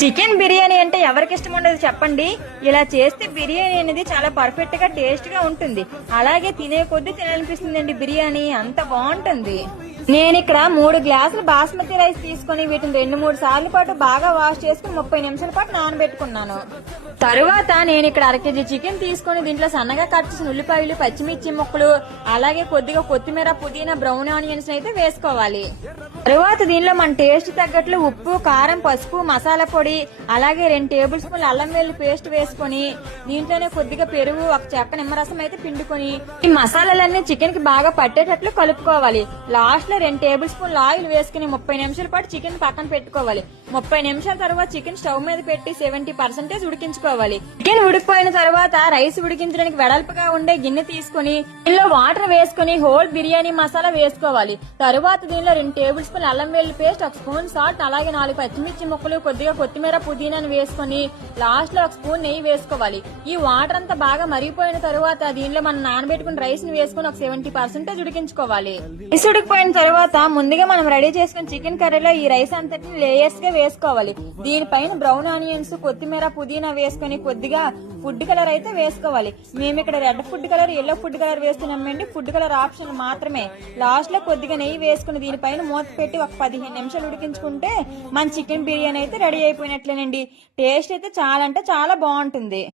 Chicken biryani అంటే ఎవరికి ఇష్టం ఉండదు చెప్పండి. ఇలా చేస్తే బిర్యానీ అనేది చాలా పర్ఫెక్ట్ గా టేస్ట్ గా ఉంటుంది. అలాగే తినే కొద్దీ తినాలనిపిస్తుందండి. బిర్యానీ అంత బాగుంటుంది. నేను ఇక్కడ 3 గ్లాసులు బాస్మతి రైస్ తీసుకుని వీటిని 2-3 సార్లు పాటు బాగా వాష్ చేసుకుని 30 నిమిషాల పాటు నానబెట్టుకున్నాను. తరువాత నేను ఇక్కడ 1 కేజీ చికెన్ తీసుకుని దీంట్లో సన్నగా కట్ చేసిన ఉల్లిపాయలు, పచ్చిమిర్చి ముక్కలు, అలాగే కొద్దిగా కొత్తిమీర, పుదీనా, బ్రౌన్ ఆనియన్స్ అయితే వేసుకోవాలి. తరువాత దీనిలో మన టేస్ట్ తగ్గట్లు ఉప్పు, కారం, పసుపు, మసాలా పొడి, అలాగే 2 టేబుల్ స్పూన్లు అల్లం వెల్లుల్లి పేస్ట్ వేసుకుని దీంట్లోనే కొద్దిగా పెరుగు, 1 చెక్క నిమ్మరసం అయితే పిండుకొని ఈ మసాలాలన్నీ చికెన్ కి బాగా పట్టేటట్లు కలుపుకోవాలి. లాస్ట్ లో 2 టేబుల్ స్పూన్లు ఆయిల్ వేసుకుని 30 నిమిషాల పాటు చికెన్ పక్కన పెట్టుకోవాలి. 30 నిమిషాల తర్వాత చికెన్ స్టవ్ మీద పెట్టి 70% ఉడికించుకోవాలి. చికెన్ ఉడికిపోయిన తర్వాత రైస్ ఉడికించడానికి వెడల్పుగా ఉండే గిన్నె తీసుకుని దీనిలో వాటర్ వేసుకుని హోల్ బిర్యానీ మసాలా వేసుకోవాలి. తరువాత దీనిలో 2 టేబుల్ స్పూన్ అల్లం వెల్లుల్లి పేస్ట్, 1 స్పూన్ సాల్ట్, అలాగే 4 పచ్చిమిర్చి ముక్కలు, కొద్దిగా కొత్తిమీర, పుదీనాను వేసుకుని లాస్ట్ లో 1 స్పూన్ నెయ్యి వేసుకోవాలి. ఈ వాటర్ అంతా బాగా మరిగిపోయిన తరువాత దీనిలో మనం నానబెట్టుకుని రైస్ ని వేసుకుని 70% ఉడికించుకోవాలి. రైస్ ఉడికిపోయిన తరువాత ముందుగా మనం రెడీ చేసుకున్న చికెన్ కర్రీలో ఈ రైస్ అంతటిని లేయర్స్ గా వేసుకోవాలి. దీనిపైన బ్రౌన్ ఆనియన్స్, కొత్తిమీర, పుదీనా వేసుకుని కొద్దిగా ఫుడ్ కలర్ అయితే వేసుకోవాలి. మేము ఇక్కడ red food colour, yellow food colour వేస్తున్నామండి. ఫుడ్ కలర్ ఆప్షన్ మాత్రమే. లాస్ట్ లో కొద్దిగా నెయ్యి వేసుకుని దీనిపైన మూత పెట్టి 15 నిమిషాలు ఉడికించుకుంటే మన చికెన్ బిర్యానీ అయితే రెడీ అయిపోయినట్లేనండి. టేస్ట్ అయితే చాలా అంటే చాలా బాగుంటుంది.